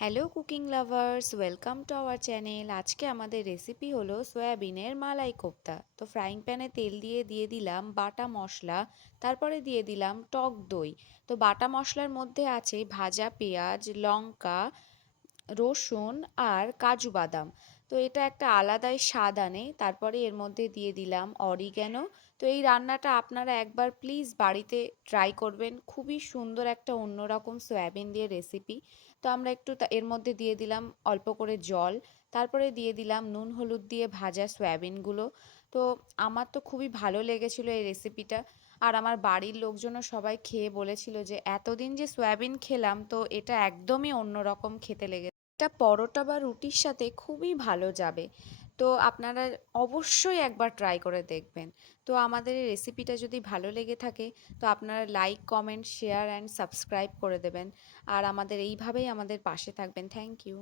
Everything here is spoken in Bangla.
Hello cooking lovers, welcome to our channel. আজকে আমাদের রেসিপি হলো সয়াবিনের মালাই কোপ্তা। তো ফ্রাইং প্যানে তেল দিয়ে দিলাম বাটা মশলা, তারপরে দিয়ে দিলাম টক দই। তো বাটা মশলার মধ্যে আছে ভাজা পেঁয়াজ, লঙ্কা, রসুন আর কাজু বাদাম। তো এটা একটা আলাদাই স্বাদ আনে। তারপরে এর মধ্যে দিয়ে দিলাম অরিগ্যানো। তো এই রান্নাটা আপনারা একবার প্লিজ বাড়িতে ট্রাই করবেন, খুবই সুন্দর একটা অন্যরকম সয়াবিন দিয়ে রেসিপি। তো আমরা একটু এর মধ্যে দিয়ে দিলাম অল্প করে জল, তারপরে দিয়ে দিলাম নুন হলুদ দিয়ে ভাজা সয়াবিনগুলো। তো আমার তো খুবই ভালো লেগেছিল এই রেসিপিটা। আর আমার বাড়ির লোকজনও সবাই খেয়ে বলেছিল যে এতদিন যে সয়াবিন খেলাম, তো এটা একদমই অন্যরকম খেতে লেগেছে। এটা পরোটা বা রুটির সাথে খুবই ভালো যাবে। তো আপনারা অবশ্যই একবার ট্রাই করে দেখবেন। তো আমাদের এই রেসিপিটা যদি ভালো লেগে থাকে, তো আপনারা like, comment, share and subscribe করে দেবেন। আর আমাদের এইভাবেই আমাদের পাশে থাকবেন। Thank you.